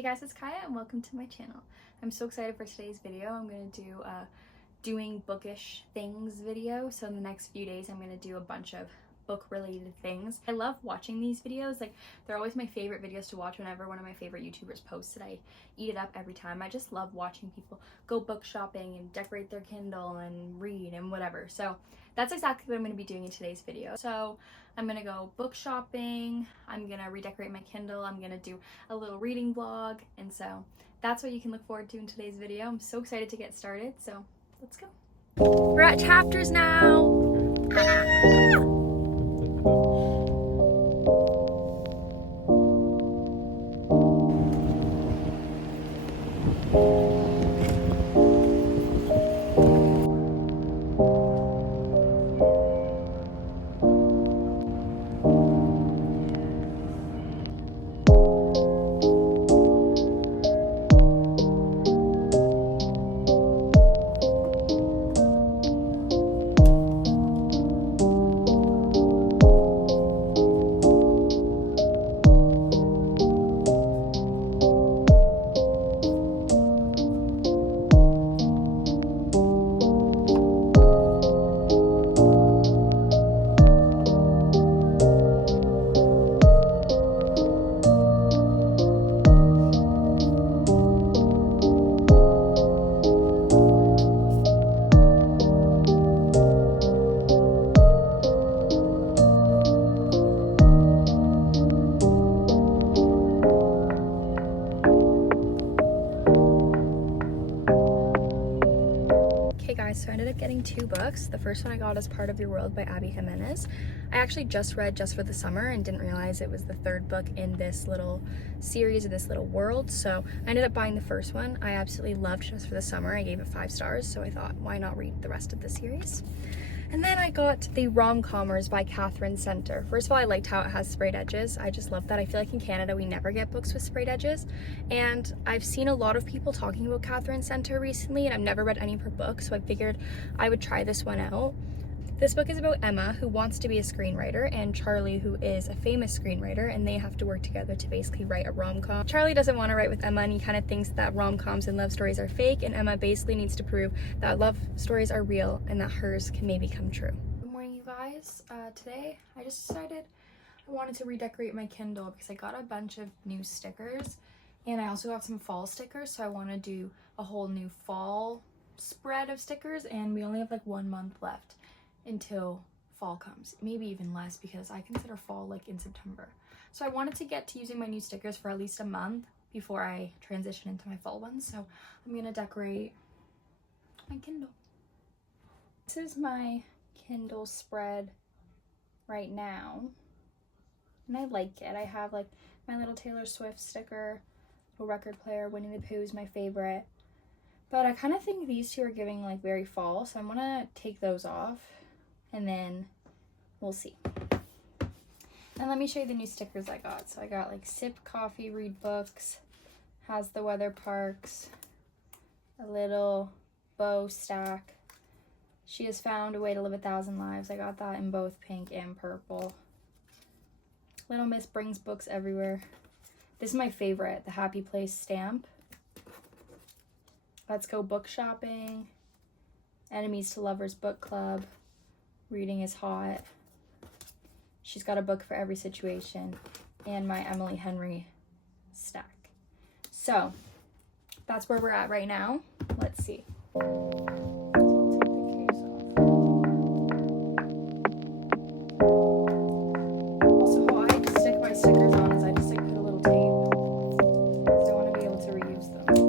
Hey guys, it's Kaya and welcome to my channel. I'm so excited for today's video. I'm going to do a doing bookish things video. So in the next few days I'm going to do a bunch of book related things. I love watching these videos. Like, they're always my favorite videos to watch whenever one of my favorite YouTubers posts it. I eat it up every time. I just love watching people go book shopping and decorate their Kindle and read and whatever. So that's exactly what I'm going to be doing in today's video. So I'm going to go book shopping, I'm going to redecorate my Kindle, I'm going to do a little reading vlog, and so that's what you can look forward to in today's video. I'm so excited to get started, so let's go. We're at chapters now! Ah! So I ended up getting two books. The first one I got is Part of Your World by Abby Jimenez. I actually just read Just for the Summer and didn't realize it was the third book in this little series, of this little world. So I ended up buying the first one. I absolutely loved Just for the Summer. I gave it 5 stars, so I thought, why not read the rest of the series? And then I got the Rom-Commers by Catherine Center. First of all, I liked how it has sprayed edges. I just love that. I feel like in Canada, we never get books with sprayed edges. And I've seen a lot of people talking about Catherine Center recently, and I've never read any of her books, so I figured I would try this one out. This book is about Emma, who wants to be a screenwriter, and Charlie, who is a famous screenwriter, and they have to work together to basically write a rom-com. Charlie doesn't want to write with Emma, and he kind of thinks that rom-coms and love stories are fake, and Emma basically needs to prove that love stories are real and that hers can maybe come true. Good morning, you guys. Today I just decided I wanted to redecorate my Kindle because I got a bunch of new stickers, and I also got some fall stickers, so I want to do a whole new fall spread of stickers, and we only have like 1 month left until fall comes, maybe even less, because I consider fall like in September. So I wanted to get to using my new stickers for at least a month before I transition into my fall ones. So I'm gonna decorate my Kindle. This is my Kindle spread right now, and I like it. I have like my little Taylor Swift sticker, little record player, Winnie the Pooh is my favorite, but I kind of think these two are giving like very fall, so I'm gonna take those off and then we'll see. And let me show you the new stickers I got. So I got like sip coffee, read books, has the weather parks, a little bow stack, she has found a way to live 1,000 lives. I got that in both pink and purple. Little Miss brings books everywhere. This is my favorite, the Happy Place stamp. Let's go book shopping, enemies to lovers book club, reading is hot, she's got a book for every situation, and my Emily Henry stack. So that's where we're at right now. Let's see. Also, how I stick my stickers on is I just like put a little tape, because I want to be able to reuse them.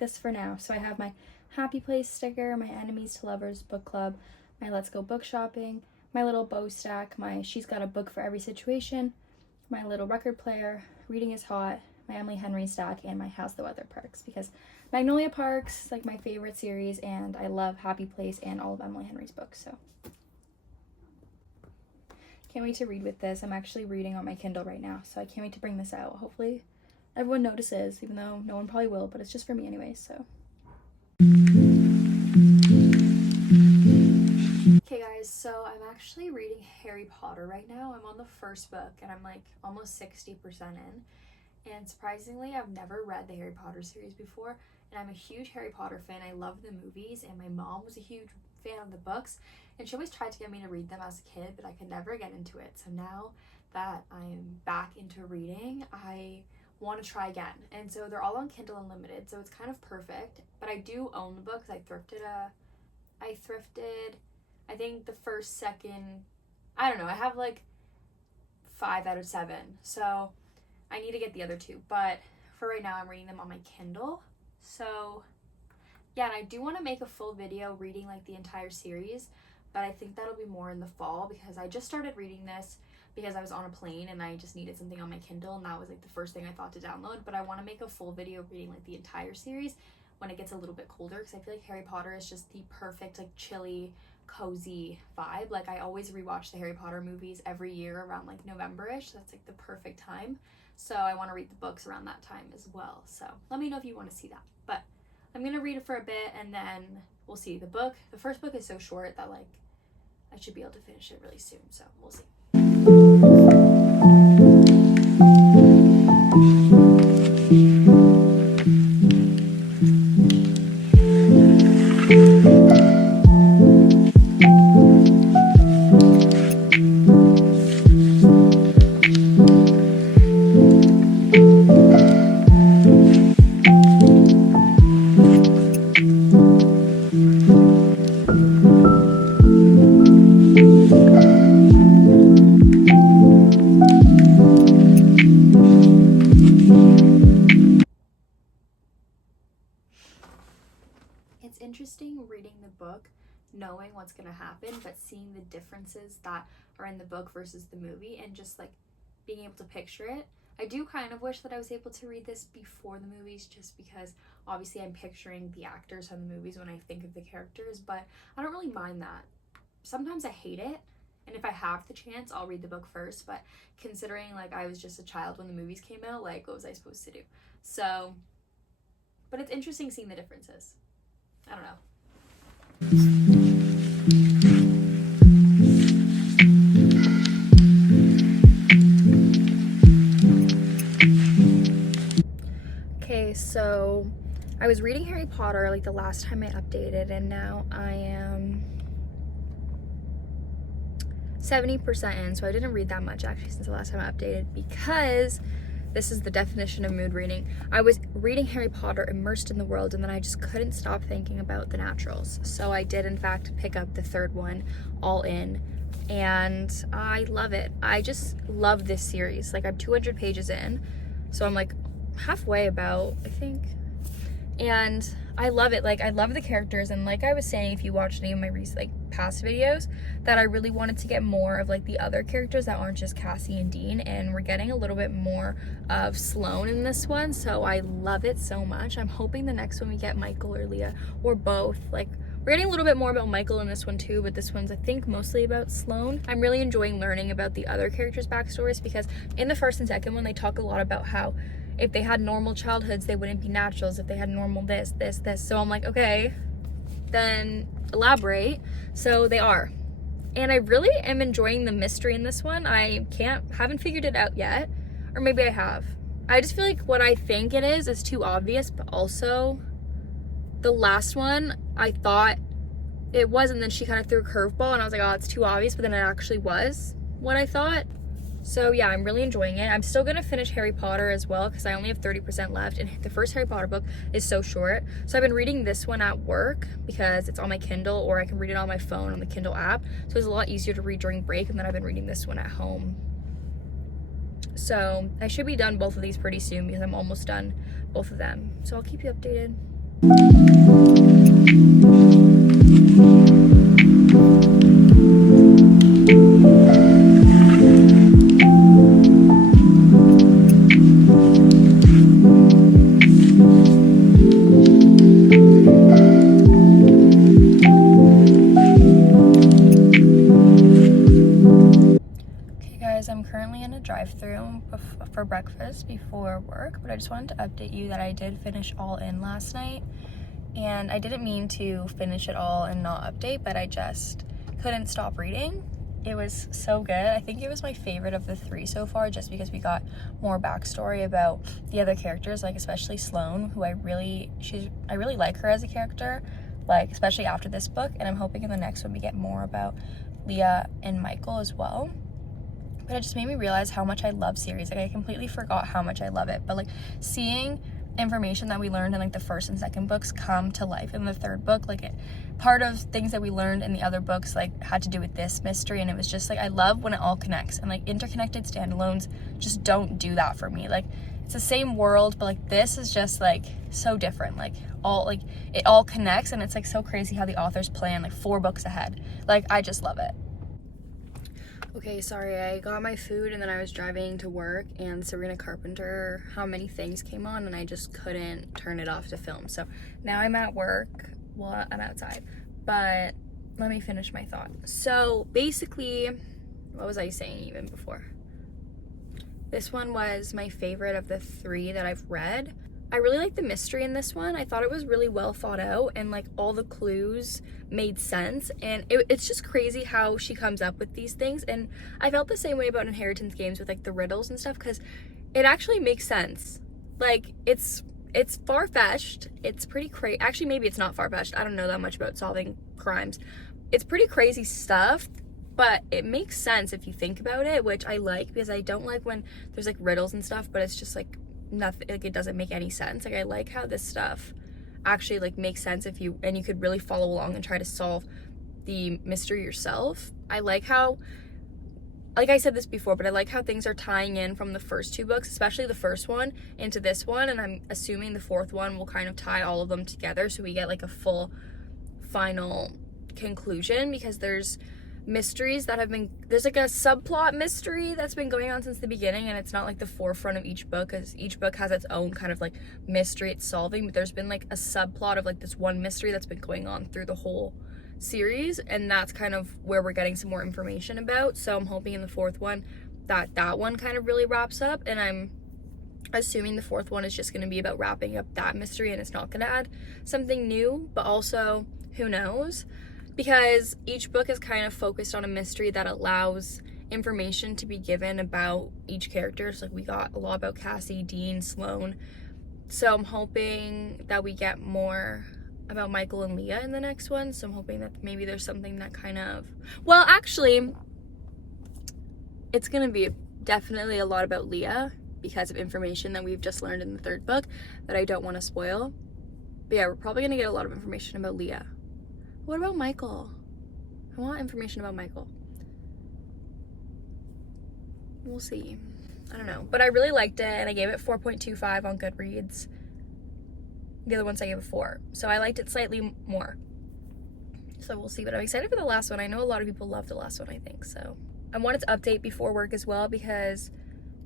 this for now. So I have my happy place sticker, my enemies to lovers book club, my let's go book shopping, my little bow stack, my she's got a book for every situation, my little record player, reading is hot, my Emily Henry stack, and my how's the weather parks, because Magnolia Parks is like my favorite series and I love Happy Place and all of Emily Henry's books. So can't wait to read with this. I'm actually reading on my Kindle right now, so I can't wait to bring this out. Hopefully everyone notices, even though no one probably will, but it's just for me anyway. So okay guys, so I'm actually reading Harry Potter right now. I'm on the first book and I'm like almost 60% in, and surprisingly I've never read the Harry Potter series before, and I'm a huge Harry Potter fan. I love the movies and my mom was a huge fan of the books and she always tried to get me to read them as a kid, but I could never get into it. So now that I'm back into reading, I want to try again. And so they're all on Kindle Unlimited, so it's kind of perfect. But I do own the books. I thrifted I think the first, second, I don't know, I have like 5 out of 7. So I need to get the other 2. But for right now, I'm reading them on my Kindle. So yeah, and I do want to make a full video reading like the entire series, but I think that'll be more in the fall because I just started reading this because I was on a plane and I just needed something on my Kindle, and that was like the first thing I thought to download. But I want to make a full video reading like the entire series when it gets a little bit colder, because I feel like Harry Potter is just the perfect like chilly, cozy vibe. Like I always rewatch the Harry Potter movies every year around like November-ish. That's like the perfect time. So I want to read the books around that time as well. So let me know if you want to see that. But I'm gonna read it for a bit and then we'll see. The first book is so short that like I should be able to finish it really soon, so we'll see. It's interesting reading the book, knowing what's going to happen, but seeing the differences that are in the book versus the movie and just like being able to picture it. I do kind of wish that I was able to read this before the movies, just because obviously I'm picturing the actors from the movies when I think of the characters, but I don't really mind that. Sometimes I hate it, and if I have the chance, I'll read the book first, but considering like I was just a child when the movies came out, like what was I supposed to do? So, but it's interesting seeing the differences. I don't know. Okay, so I was reading Harry Potter like the last time I updated, and now I am 70% in, so I didn't read that much actually since the last time I updated, because this is the definition of mood reading. I was reading Harry Potter immersed in the world, and then I just couldn't stop thinking about the naturals. So I did in fact pick up the third one, All In, and I love it. I just love this series. Like I'm 200 pages in, so I'm like halfway about, I think. And I love it. Like I love the characters, and like I was saying, if you watched any of my recent like past videos, that I really wanted to get more of like the other characters that aren't just Cassie and Dean, and we're getting a little bit more of Sloane in this one, so I love it so much. I'm hoping the next one we get Michael or Leah or both. Like we're getting a little bit more about Michael in this one too, but this one's I think mostly about Sloane. I'm really enjoying learning about the other characters' backstories, because in the first and second one they talk a lot about how if they had normal childhoods, they wouldn't be naturals. If they had normal this. So I'm like, okay, then elaborate. So they are. And I really am enjoying the mystery in this one. I haven't figured it out yet. Or maybe I have. I just feel like what I think it is too obvious, but also the last one, I thought it was, and then she kind of threw a curveball and I was like, oh, it's too obvious, but then it actually was what I thought. So yeah, I'm really enjoying it. I'm still gonna finish Harry Potter as well, because I only have 30% left, and the first Harry Potter book is so short. So I've been reading this one at work because it's on my Kindle, or I can read it on my phone on the Kindle app. So it's a lot easier to read during break, and then I've been reading this one at home. So I should be done both of these pretty soon, because I'm almost done both of them. So I'll keep you updated. I'm currently in a drive-thru for breakfast before work, but I just wanted to update you that I did finish All In last night, and I didn't mean to finish it all and not update, but I just couldn't stop reading. It was so good. I think it was my favorite of the 3 so far, just because we got more backstory about the other characters, like especially Sloane, who I really like her as a character, like especially after this book, and I'm hoping in the next one we get more about Leah and Michael as well. But it just made me realize how much I love series. Like, I completely forgot how much I love it, but like seeing information that we learned in like the first and second books come to life in the third book, like part of things that we learned in the other books like had to do with this mystery, and it was just like I love when it all connects, and like interconnected standalones just don't do that for me. Like, it's the same world, but like this is just like so different, like it all connects, and it's like so crazy how the authors plan like 4 books ahead. Like, I just love it. Okay, sorry, I got my food and then I was driving to work, and Serena Carpenter, How Many Things came on, and I just couldn't turn it off to film. So now I'm at work, well, I'm outside, but let me finish my thought. So basically, what was I saying even before? This one was my favorite of the 3 that I've read. I really like the mystery in this one. I thought it was really well thought out, and like all the clues made sense, and it's just crazy how she comes up with these things. And I felt the same way about Inheritance Games with like the riddles and stuff, because it actually makes sense. Like, it's far-fetched, it's pretty crazy. Actually, maybe it's not far-fetched, I don't know that much about solving crimes. It's pretty crazy stuff, but it makes sense if you think about it, which I like, because I don't like when there's like riddles and stuff but it's just like nothing, like it doesn't make any sense. Like, I like how this stuff actually like makes sense if you could really follow along and try to solve the mystery yourself. I like how, like I said this before, but I like how things are tying in from the first 2 books, especially the first one, into this one, and I'm assuming the 4th one will kind of tie all of them together so we get like a full final conclusion, because there's mysteries that have been, there's like a subplot mystery that's been going on since the beginning, and it's not like the forefront of each book, because each book has its own kind of like mystery it's solving, but there's been like a subplot of like this one mystery that's been going on through the whole series, and that's kind of where we're getting some more information about. So I'm hoping in the 4th one that one kind of really wraps up, and I'm assuming the 4th one is just going to be about wrapping up that mystery, and it's not going to add something new, but also who knows, because each book is kind of focused on a mystery that allows information to be given about each character. So like we got a lot about Cassie, Dean, Sloane. So I'm hoping that we get more about Michael and Leah in the next one. So I'm hoping that maybe there's something that kind of, well, actually, it's going to be definitely a lot about Leah because of information that we've just learned in the 3rd book that I don't want to spoil. But yeah, we're probably going to get a lot of information about Leah. What about Michael? I want information about Michael. We'll see. I don't know. But I really liked it, and I gave it 4.25 on Goodreads. The other ones I gave a 4. So I liked it slightly more. So we'll see. But I'm excited for the last one. I know a lot of people love the last one, I think. So I wanted to update before work as well, because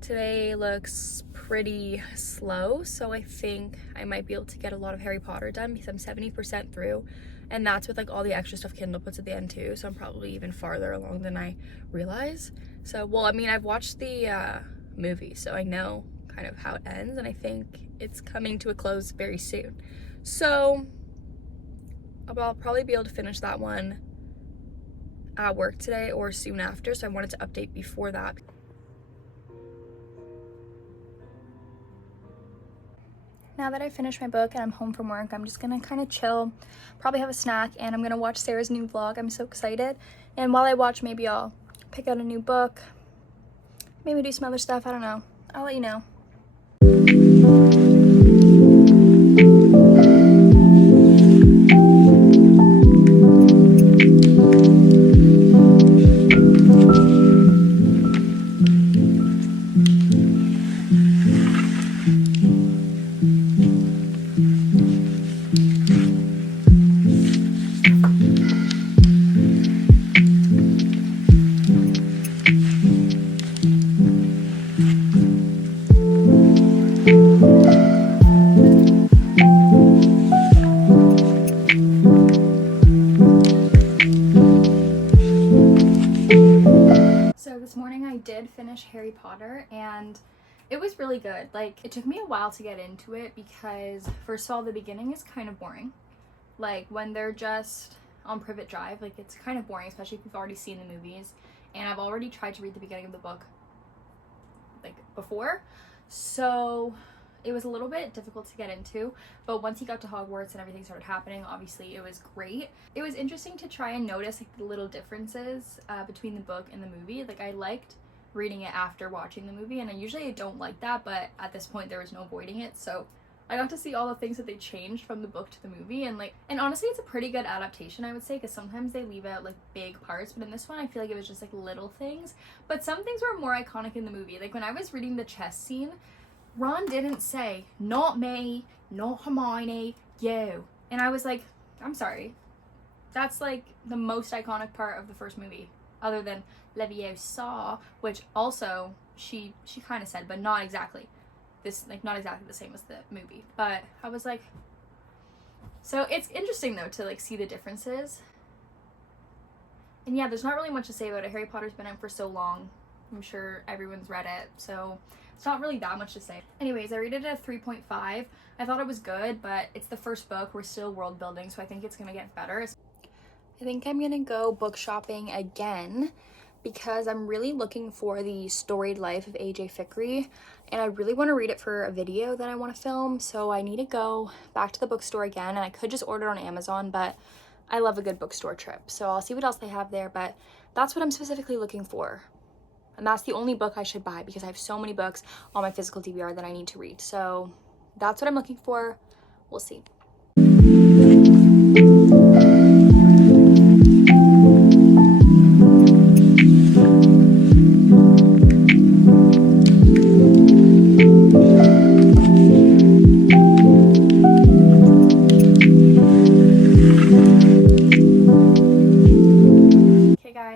today looks pretty slow. So I think I might be able to get a lot of Harry Potter done, because I'm 70% through. And that's with like all the extra stuff Kindle puts at the end too, so I'm probably even farther along than I realize. So, well, I mean, I've watched the movie, so I know kind of how it ends, and I think it's coming to a close very soon. So I'll probably be able to finish that one at work today or soon after, so I wanted to update before that. Now that I finished my book and I'm home from work, I'm just gonna kind of chill, probably have a snack, and I'm gonna watch Sarah's new vlog. I'm so excited. And while I watch, maybe I'll pick out a new book, maybe do some other stuff, I don't know. I'll let you know. So this morning I did finish Harry Potter and it was really good. Like, it took me a while to get into it because first of all, the beginning is kind of boring. Like when they're just on Privet Drive, like it's kind of boring, especially if you've already seen the movies. And I've already tried to read the beginning of the book like before. So it was a little bit difficult to get into, but once he got to Hogwarts and everything started happening, obviously it was great. It was interesting to try and notice like the little differences between the book and the movie. Like I liked reading it after watching the movie, and I don't like that, but at this point there was no avoiding it, so I got to see all the things that they changed from the book to the movie. And honestly, it's a pretty good adaptation, I would say, because sometimes they leave out like big parts, but in this one I feel like it was just like little things, but some things were more iconic in the movie. Like when I was reading the chess scene, Ron didn't say, "Not me, not Hermione, you." And I was like, I'm sorry. That's like the most iconic part of the first movie, other than Leviosa, which also she kind of said, but not exactly. Not exactly the same as the movie. But I was like, so it's interesting though to like see the differences. And yeah, there's not really much to say about it. Harry Potter's been out for so long. I'm sure everyone's read it, so it's not really that much to say. Anyways, I rated it a 3.5. I thought it was good, but it's the first book. We're still world building, so I think it's gonna get better. I think I'm gonna go book shopping again because I'm really looking for the storied life of AJ Fikry, and I really want to read it for a video that I want to film, so I need to go back to the bookstore again. And I could just order it on Amazon, but I love a good bookstore trip, so I'll see what else they have there. But that's what I'm specifically looking for. And that's the only book I should buy because I have so many books on my physical DVR that I need to read. So that's what I'm looking for. We'll see.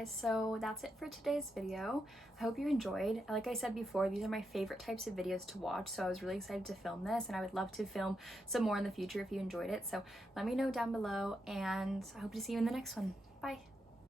So that's it for today's video. I hope you enjoyed. Like I said before, these are my favorite types of videos to watch, so I was really excited to film this, and I would love to film some more in the future if you enjoyed it. So let me know down below, and I hope to see you in the next one. Bye.